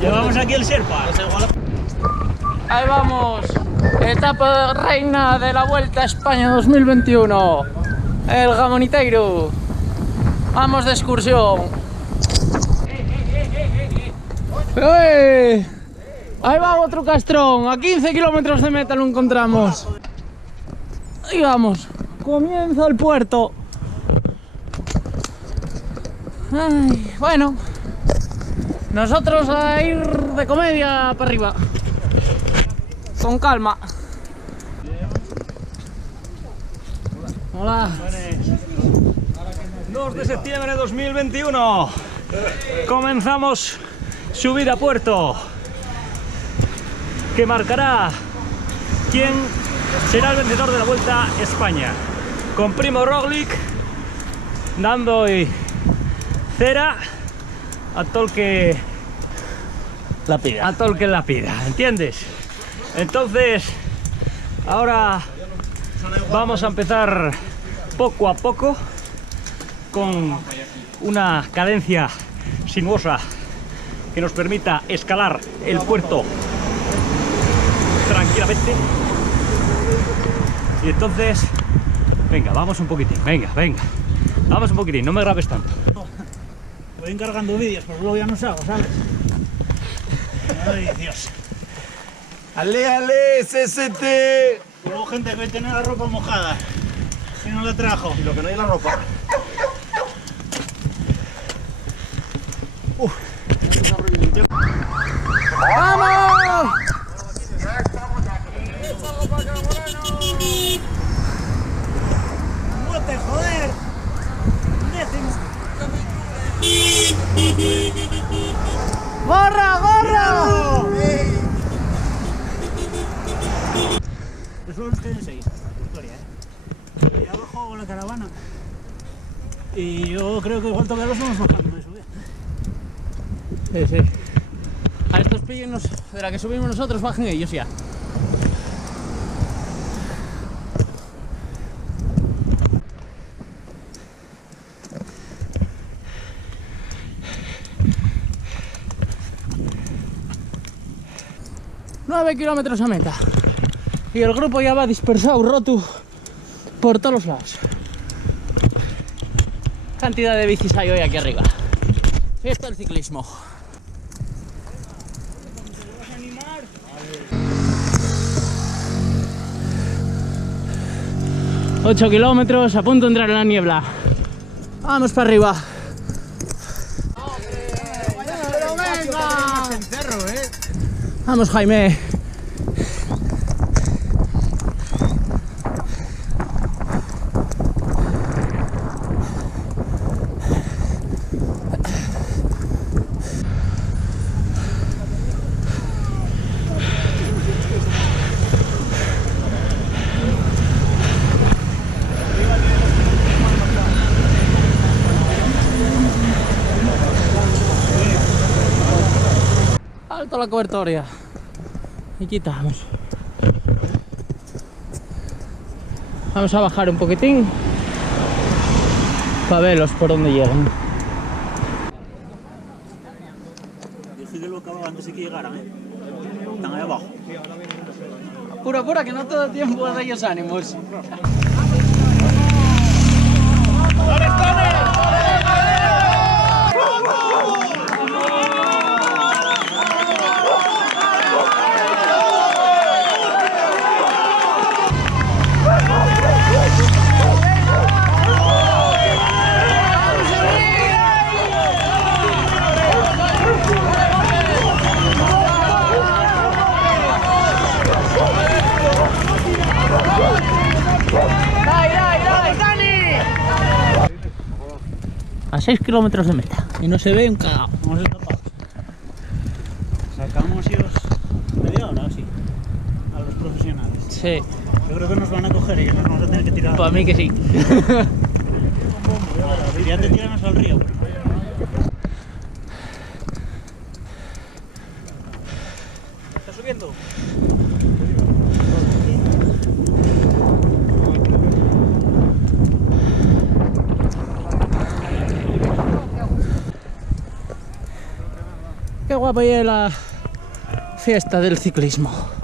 Llevamos aquí el Sherpa. Ahí vamos. Etapa reina de la Vuelta a España 2021. El Gamoniteiro. Vamos de excursión. ¡Ey! Ahí va otro castrón. A 15 kilómetros de meta lo encontramos. Ahí vamos. Comienza el puerto. Ay, bueno. Nosotros a ir de comedia para arriba. Con calma. Hola. 2 de septiembre de 2021. Comenzamos subida a puerto, que marcará quién será el vencedor de la Vuelta a España. Con Primo Roglic dando hoy cera a todo el que la pida, ¿entiendes? Entonces, ahora vamos a empezar poco a poco con una cadencia sinuosa que nos permita escalar el puerto tranquilamente. Y entonces, venga, vamos un poquitín, venga, vamos un poquitín, no me grabes tanto. Voy encargando vídeos, pero luego ya no salgo, ¿sabes? Ay, Dios. Ale, CST. Hubo gente que tiene la ropa mojada. Si no la trajo. Y lo que no hay es la ropa. ¡Vamos! ¡Bote, joder! ¡Décimo! ¡Gorra, gorra! Eso es que enseguida, la historia, ¿eh? Y abajo con la caravana. Y yo creo que igual toca los vamos bajando de subida. Sí. A estos pillos de la que subimos nosotros, bajen ellos ya. ...9 kilómetros a meta. Y el grupo ya va dispersado, roto por todos los lados. Cantidad de bicis hay hoy aquí arriba. Fiesta del ciclismo. 8 kilómetros, a punto de entrar en la niebla. Vamos para arriba. Vamos, Jaime. Alto la cobertoria. Y quitamos. Vamos a bajar un poquitín para verlos por donde llegan. Dije que lo acababa antes de que llegaran, ¿eh? Están ahí abajo. Pura, que no todo tiempo de ellos ánimos. A 6 kilómetros de meta y no se ve un cagao. Vamos escapados. Sacamos ellos media hora así a los profesionales. Sí, Yo creo que nos van a coger y que nos vamos a tener que tirar. para mí que sí. Ya te tiramos al río. ¿Está subiendo? Qué guapa y la fiesta del ciclismo.